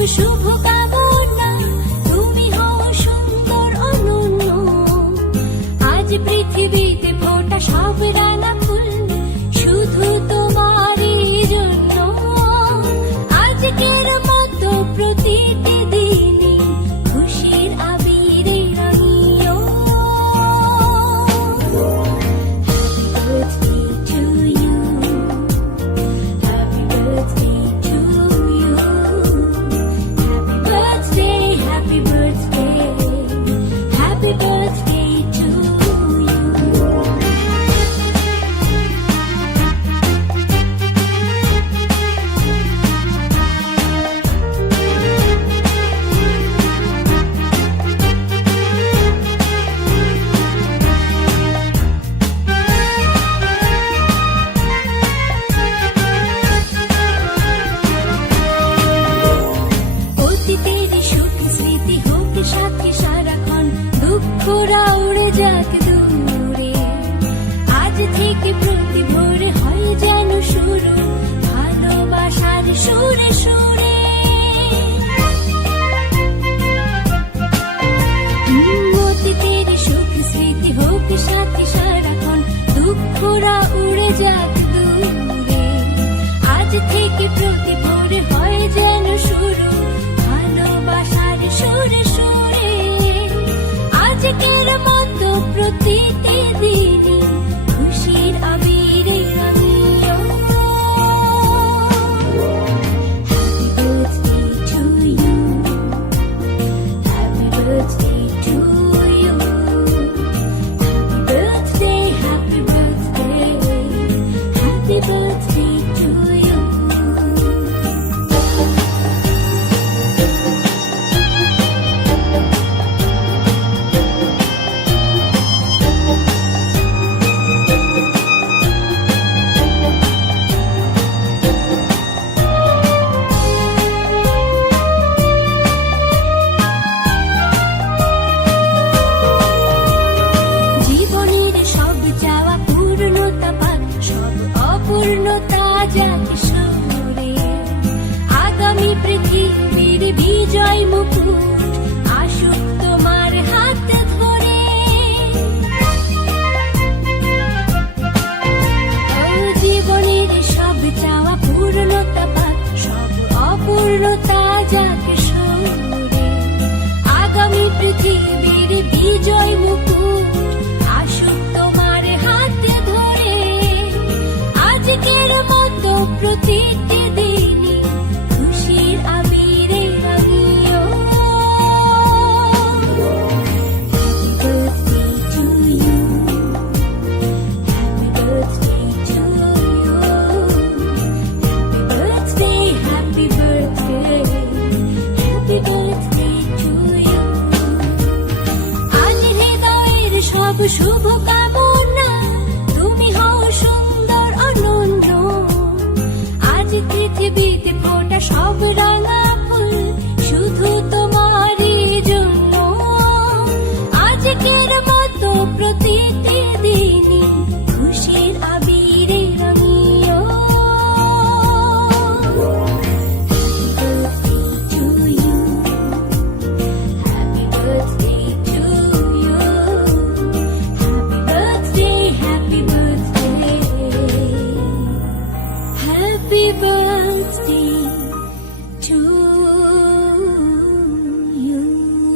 会束缚 সাথে সাথে সারাক্ষণ দুঃখরা উড়ে যাক দূরে। আজ থেকে প্রতি ভোরে হয় যেন শুরু, ভালোবাসার সুরে সুরে। অতীতের সুখ স্মৃতি হোক সাথে সারাক্ষণ দুঃখরা উড়ে যাক আজ থেকে প্রতি ভোরে হয় যেন শুরু ভালোবাসার সুরে সুরে। আজকের মতো প্রতিটি দিনই খুশির আমি 家。y birthday